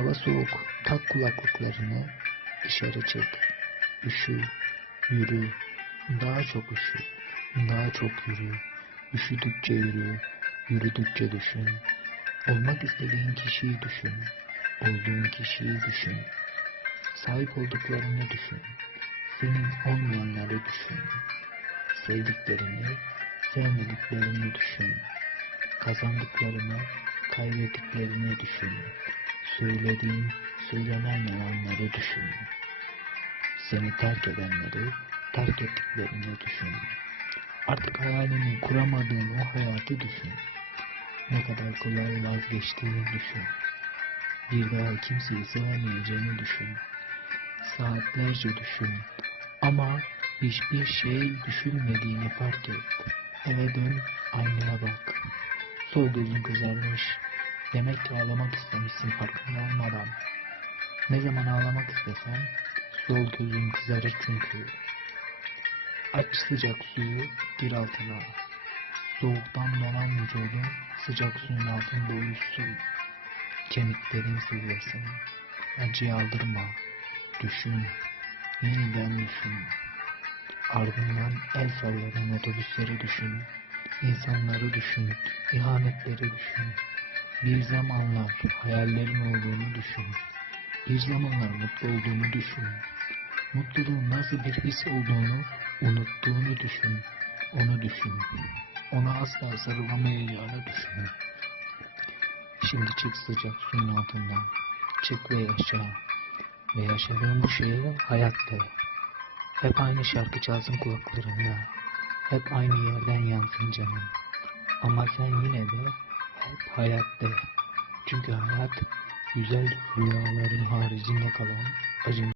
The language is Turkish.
Hava soğuk. Tak kulaklıklarını. Dışarı çık. Üşü. Yürü. Daha çok üşü. Daha çok yürü. Üşüdükçe yürü. Yürüdükçe düşün. Olmak istediğin kişiyi düşün. Olduğun kişiyi düşün. Sahip olduklarını düşün. Senin olmayanları düşün. Sevdiklerini, sevmediklerini düşün. Kazandıklarını, kaybettiklerini düşün. Söylediğin, söylenen yalanları düşün. Seni terk edenleri, terk ettiklerini düşün. Artık hayalini kuramadığın o hayatı düşün. Ne kadar kolay vazgeçtiğini düşün. Bir daha kimseyi sevemeyeceğini düşün. Saatlerce düşün. Ama hiçbir şey düşünmediğini fark et. Eve dön, aynaya bak. Sol gözün kızarmış. Demek ki ağlamak istemişsin farkında olmadan. Ne zaman ağlamak istesen, sol gözün kızarır çünkü. Aç sıcak suyu, gir altına. Soğuktan donan vücudun sıcak suyun altında uyusun. Kemiklerin sızlasın. Acıyı aldırma. Düşün. Yeniden düşün. Ardından el sallayan otobüsleri düşün. İnsanları düşün. ihanetleri düşün. Bir zamanlar hayallerin olduğunu düşün. Bir zamanlar mutlu olduğunu düşün. Mutluluğun nasıl bir his olduğunu unuttuğunu düşün. Onu düşün. Ona asla sarılamayacağını düşün. Şimdi çık sıcak suyun altından. Çık ve yaşa. Ve yaşadığın bu şeye hayat de. Hep aynı şarkı çalsın kulaklarında. Hep aynı yerden yansın canım. Ama sen yine de hep hayat de. Çünkü hayat güzel rüyaların haricinde kalan acı